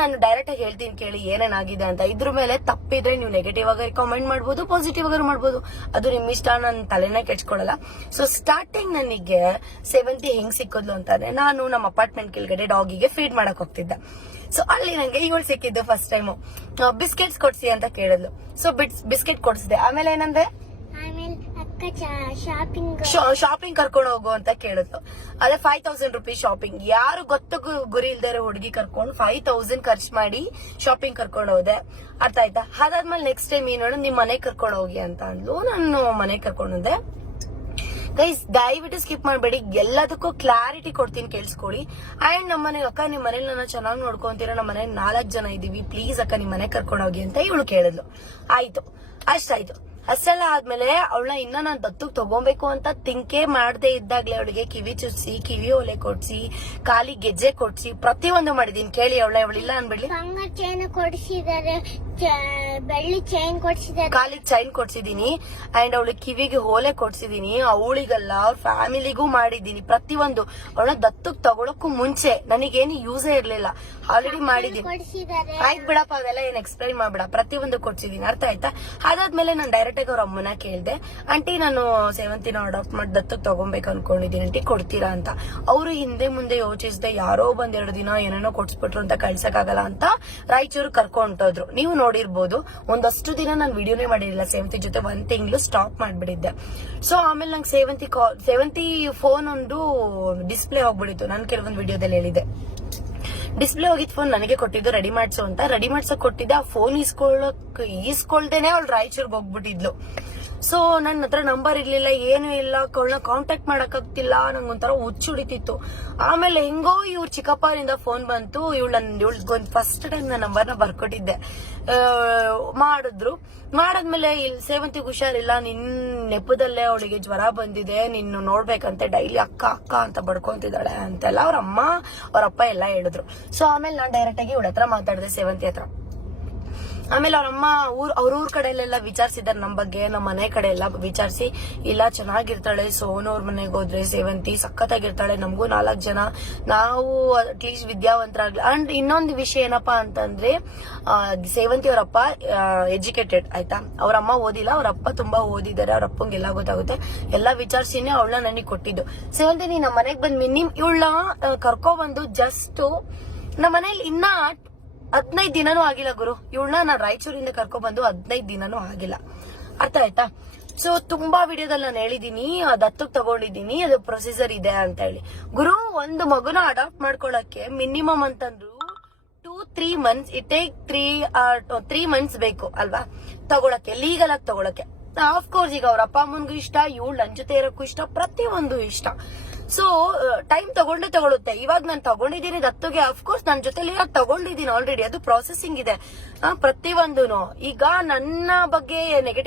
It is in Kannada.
ನಾನು ಡೈರೆಕ್ಟ್ ಆಗಿ ಹೇಳ್ತೀನಿ ಕೇಳಿ ಏನೇನಾಗಿದೆ ಅಂತ. ಇದ್ರ ಮೇಲೆ ತಪ್ಪಿದ್ರೆ ನೀವು ನೆಗೆಟಿವ್ ಆಗಿ ಕಾಮೆಂಟ್ ಮಾಡ್ಬೋದು, ಪಾಸಿಟಿವ್ ಆಗಿ ಮಾಡ್ಬೋದು, ಅದು ನಿಮ್ ಇಷ್ಟ. ನನ್ನ ತಲೆನೇ ಕೆಡ್ಸ್ಕೊಳಲ್ಲ. ಸೊ ಸ್ಟಾರ್ಟಿಂಗ್ ನನಗೆ ಸೇವಂತಿ ಹೆಂಗ್ ಸಿಕ್ಕಿದ್ಲು ಅಂತಂದ್ರೆ, ನಾನು ನಮ್ಮ ಅಪಾರ್ಟ್ಮೆಂಟ್ ಕೆಳಗಡೆ ಡಾಗಿಗೆ ಫೀಡ್ ಮಾಡಕ್ ಹೋಗ್ತಿದ್ದೆ. ಸೊ ಅಲ್ಲಿ ನಂಗೆ ಇವಳು ಸಿಕ್ಕಿದ್ದು ಫಸ್ಟ್ ಟೈಮು. ಬಿಸ್ಕೆಟ್ಸ್ ಕೊಡ್ಸಿ ಅಂತ ಕೇಳಿದ್ಲು. ಸೊ ಬಿಸ್ಕೆಟ್ ಕೊಡ್ಸಿದೆ. ಆಮೇಲೆ ಏನಂದ್ರೆ ಶಾಪಿಂಗ್ ಕರ್ಕೊಂಡು ಹೋಗು ಅಂತ ಕೇಳಿದ್ಲು. ಅದೇ 5000 ರುಪೀಸ್ ಶಾಪಿಂಗ್. ಯಾರು ಗೊತ್ತ ಗುರಿ ಇಲ್ದಾರೆ ಹುಡುಗಿ ಕರ್ಕೊಂಡು 5000 ಖರ್ಚು ಮಾಡಿ ಶಾಪಿಂಗ್ ಕರ್ಕೊಂಡು ಹೋದೆ. ಅರ್ಥ ಆಯ್ತಾ? ಅದಾದ್ಮೇಲೆ ನೆಕ್ಸ್ಟ್ ಟೈಮ್ ಏನು ನಿಮ್ ಮನೆಗ್ ಕರ್ಕೊಂಡು ಹೋಗಿ ಅಂತ ಅಂದ್ಲು. ನಾನು ಮನೆಗ್ ಕರ್ಕೊಂಡು ಹೋದೆ. ಗೈಸ್ ದಯವಿಟ್ಟು ಸ್ಕಿಪ್ ಮಾಡಬೇಡಿ, ಎಲ್ಲದಕ್ಕೂ ಕ್ಲಾರಿಟಿ ಕೊಡ್ತೀನಿ, ಕೇಳಿಸ್ಕೊಳ್ಳಿ. ಅಂಡ್ ನಮ್ಮ ಮನೆಗೆ ಅಕ್ಕ ನಿಮ್ ಮನೇಲಿ ನನ್ನ ಚೆನ್ನಾಗಿ ನೋಡ್ಕೊಂತೀರ, ನಮ್ಮ ಮನೇಲಿ 4 ಜನ ಇದೀವಿ, ಪ್ಲೀಸ್ ಅಕ್ಕ ನಿಮ್ ಮನೆಗೆ ಕರ್ಕೊಂಡು ಹೋಗಿ ಅಂತ ಇವಳು ಕೇಳಿದ್ಲು. ಆಯ್ತು, ಅಷ್ಟಾಯ್ತು. ಅಷ್ಟೆಲ್ಲ ಆದ್ಮೇಲೆ ಅವಳನ್ನ ಇನ್ನ ನಾನು ದತ್ತಕ್ಕೆ ತಗೋಬೇಕು ಅಂತ ತಿಂಕೆ ಮಾಡದೆ ಇದ್ದಾಗ್ಲೇ ಅವಳಿಗೆ ಕಿವಿ ಚುಚ್ಚಿ, ಕಿವಿ ಓಲೆ ಕೊಡ್ಸಿ, ಕಾಲಿ ಗೆಜ್ಜೆ ಕೊಡ್ಸಿ, ಪ್ರತಿಯೊಂದು ಮಾಡಿದೀನಿ. ಕೇಳಿ ಅವಳಿಲ್ಲ ಅನ್ಬಿಡ್ಲಿ. ಚೈನ್ ಕೊಡಿಸಿದಾರೆ, ಬೆಳ್ಳಿ ಚೈನ್ ಕೊಡ್ಸಿದಾರೆ, ಕಾಲಿಗೆ ಚೈನ್ ಕೊಡ್ಸಿದೀನಿ. ಅಂಡ್ ಅವಳಿಗೆ ಕಿವಿಗೆ ಓಲೆ ಕೊಡ್ಸಿದೀನಿ. ಅವಳಿಗಲ್ಲ ಅವ್ರ ಫ್ಯಾಮಿಲಿಗೂ ಮಾಡಿದೀನಿ. ಪ್ರತಿಯೊಂದು ಅವಳನ್ನ ದತ್ತಕ್ಕೆ ತಗೊಳಕ್ಕೂ ಮುಂಚೆ ನನಗೇನು ಯೂಸೇ ಇರ್ಲಿಲ್ಲ, ಆಲ್ರೆಡಿ ಮಾಡಿದೀನಿ. ಆಯ್ತು ಬಿಡಪ್ಪ, ಅವೆಲ್ಲ ಏನ್ ಎಕ್ಸ್ಪ್ಲೈನ್ ಮಾಡ್ಬಿಡ, ಪ್ರತಿಯೊಂದು ಕೊಡ್ಸಿದೀನಿ. ಅರ್ಥ ಆಯ್ತಾ? ಅದಾದ್ಮೇಲೆ ನಾನು ಡೈರೆಕ್ಟ್ ಆಗಿ ಅವ್ರ ಅಮ್ಮನ ಕೇಳ್ದೆ, ಆಂಟಿ ನಾನು ಸೇವಂತಿನ ಅಡಾಪ್ಟ್ ಮಾಡಿ ದತ್ತಕ್ಕೆ ತಗೊಬೇಕು ಅನ್ಕೊಂಡಿದೀನಿ ಆಂಟಿ, ಕೊಡ್ತೀರಾ ಅಂತ. ಅವರು ಹಿಂದೆ ಮುಂದೆ ಯೋಚಿಸದೆ ಯಾರೋ ಬಂದ್ 2 ದಿನ ಏನೇನೋ ಕೊಡ್ಸ್ಬಿಟ್ರು ಅಂತ ಕಳ್ಸಕ್ಕಾಗಲ್ಲ ಅಂತ ರಾಯಚೂರು ಕರ್ಕೊಂಡೋದ್ರು. ನೀವು ನೋಡಿರ್ಬೋದು, ಒಂದಷ್ಟು ದಿನ ನಾನು ವಿಡಿಯೋನೇ ಮಾಡಿರಲಿಲ್ಲ ಸೇವಂತಿ ಜೊತೆ. 1 ತಿಂಗಳು ಸ್ಟಾಪ್ ಮಾಡ್ಬಿಟ್ಟಿದ್ದೆ. ಸೊ ಆಮೇಲೆ ನಂಗೆ ಸೇವಂತಿ ಫೋನ್ ಒಂದು ಡಿಸ್ಪ್ಲೇ ಹೋಗ್ಬಿಡಿತ್ತು. ನಾನು ಕೆಲವೊಂದು ವಿಡಿಯೋದಲ್ಲಿ ಹೇಳಿದೆ. ಡಿಸ್ಪ್ಲೇ ಹೋಗಿದ್ ಫೋನ್ ನನಗೆ ಕೊಟ್ಟಿದ್ದು ರೆಡಿ ಮಾಡ್ಸು ಅಂತ. ರೆಡಿ ಮಾಡ್ಸಕ್ ಕೊಟ್ಟಿದ್ದೆ. ಆ ಫೋನ್ ಈಸ್ಕೊಳ್ದೇನೆ ಅವಳು ರಾಯಚೂರ್ಗೆ ಹೋಗ್ಬಿಟ್ಟಿದ್ಲು. ಸೊ ನನ್ನ ಹತ್ರ ನಂಬರ್ ಇರ್ಲಿಲ್ಲ, ಏನು ಇಲ್ಲ, ಅವಳನ್ನ ಕಾಂಟ್ಯಾಕ್ಟ್ ಮಾಡಕ್ ಆಗ್ತಿಲ್ಲ. ನಂಗೊಂಥರ ಹುಚ್ಚು ಹಿಡಿತಿತ್ತು. ಆಮೇಲೆ ಹೆಂಗೋ ಇವ್ರ ಚಿಕ್ಕಪ್ಪನಿಂದ ಫೋನ್ ಬಂತು. ಇವಳಿಗೊಂದು ಫಸ್ಟ್ ಟೈಮ್ ನನ್ನ ನಂಬರ್ನ ಬರ್ಕೊಟ್ಟಿದ್ದೆ. ಮಾಡಾದ್ಮೇಲೆ ಇಲ್ಲಿ ಸೇವಂತಿಗೆ ಹುಷಾರಿಲ್ಲ, ನಿನ್ ನೆಪದಲ್ಲೇ ಅವಳಿಗೆ ಜ್ವರ ಬಂದಿದೆ, ನಿನ್ನ ನೋಡ್ಬೇಕಂತೆ, ಡೈಲಿ ಅಕ್ಕ ಅಕ್ಕ ಅಂತ ಬಡ್ಕೊಂತಿದ್ದಾಳೆ ಅಂತೆಲ್ಲ ಅವ್ರ ಅಮ್ಮ ಅವ್ರ ಅಪ್ಪ ಎಲ್ಲ ಹೇಳಿದ್ರು. ಸೊ ಆಮೇಲೆ ನಾನ್ ಡೈರೆಕ್ಟ್ ಆಗಿ ಇವಳ ಹತ್ರ ಮಾತಾಡಿದೆ, ಸೇವಂತಿ ಹತ್ರ. ಆಮೇಲೆ ಅವ್ರಮ್ಮ ಅವ್ರ ಊರ್ ಕಡೆಯಲ್ಲೆಲ್ಲ ವಿಚಾರಿಸಿದಾರೆ ನಮ್ ಬಗ್ಗೆ, ನಮ್ಮ ಮನೆ ಕಡೆ ಎಲ್ಲ ವಿಚಾರಿಸಿ, ಇಲ್ಲ ಚೆನ್ನಾಗಿರ್ತಾಳೆ, ಸೋನವ್ರ ಮನೆಗೆ ಹೋದ್ರೆ ಸೇವಂತಿ ಸಖತ್ತಾಗಿರ್ತಾಳೆ, ನಮಗೂ 4 ಜನ, ನಾವು ಅಟ್ಲೀಸ್ಟ್ ವಿದ್ಯಾವಂತರಾಗ್ಲಿ. ಅಂಡ್ ಇನ್ನೊಂದು ವಿಷಯ ಏನಪ್ಪಾ ಅಂತಂದ್ರೆ, ಸೇವಂತಿ ಅವರಪ್ಪ ಎಜುಕೇಟೆಡ್, ಆಯ್ತಾ. ಅವ್ರಮ್ಮ ಓದಿಲ್ಲ, ಅವ್ರಪ್ಪ ತುಂಬಾ ಓದಿದ್ದಾರೆ, ಅವ್ರಪ್ಪಂಗೆಲ್ಲ ಗೊತ್ತಾಗುತ್ತೆ. ಎಲ್ಲ ವಿಚಾರಿಸಿನೇ ಅವಳನ್ನ ನನಗೆ ಕೊಟ್ಟಿದ್ದು. ಸೇವಂತಿ ನೀ ನಮ್ಮ ಮನೆಗ್ ಬಂದ್ ಇವಳನ್ನ ಕರ್ಕೊ ಬಂದು ಜಸ್ಟ್ ನಮ್ಮ ಮನೇಲಿ ಇನ್ನ 15 ದಿನನೂ ಆಗಿಲ್ಲ ಗುರು. ಇವಳನ್ನ ನಾನು ರಾಯಚೂರಿಂದ ಕರ್ಕೊಬಂದು 15 ದಿನನೂ ಆಗಿಲ್ಲ. ಅರ್ಥ ಆಯ್ತಾ? ಸೊ ತುಂಬಾ ವಿಡಿಯೋದಲ್ಲಿ ನಾನು ಹೇಳಿದೀನಿ, ದತ್ತಕ್ಕೆ ತಗೊಂಡಿದ್ದೀನಿ, ಅದು ಪ್ರೊಸೀಜರ್ ಇದೆ ಅಂತ ಹೇಳಿ. ಗುರು, ಒಂದು ಮಗುನ ಅಡಾಪ್ಟ್ ಮಾಡ್ಕೊಳಕ್ಕೆ ಮಿನಿಮಮ್ ಅಂತಂದ್ರು 2-3 ಮಂತ್ಸ್, ಇಟ್ ಟೇಕ್ 3 ಮಂತ್ಸ್ ಬೇಕು ಅಲ್ವಾ ತಗೊಳಕ್ಕೆ, ಲೀಗಲ್ ಆಗಿ ತಗೊಳಕ್ಕೆ. ಆಫ್ಕೋರ್ಸ್ ಈಗ ಅವ್ರ ಅಪ್ಪ ಅಮ್ಮನ್ಗೂ ಇಷ್ಟ, ಇವಳು ನನ್ ಜೊತೆ ಇರೋಕ್ಕೂ ಇಷ್ಟ, ಪ್ರತಿಯೊಂದು ಇಷ್ಟ. ಸೊ ಟೈಮ್ ತಗೊಳುತ್ತೆ. ಇವಾಗ ನಾನು ತಗೊಂಡಿದ್ದೀನಿ ದತ್ತುಗೆ, ಅಫ್ಕೋರ್ಸ್ ನನ್ನ ಜೊತೆಲಿ ತಗೊಂಡಿದ್ದೀನಿ ಆಲ್ರೆಡಿ, ಅದು ಪ್ರೊಸೆಸಿಂಗ್ ಇದೆ ಪ್ರತಿಯೊಂದು. ಈಗ ನನ್ನ ಬಗ್ಗೆ ನೆಗೆಟಿವ್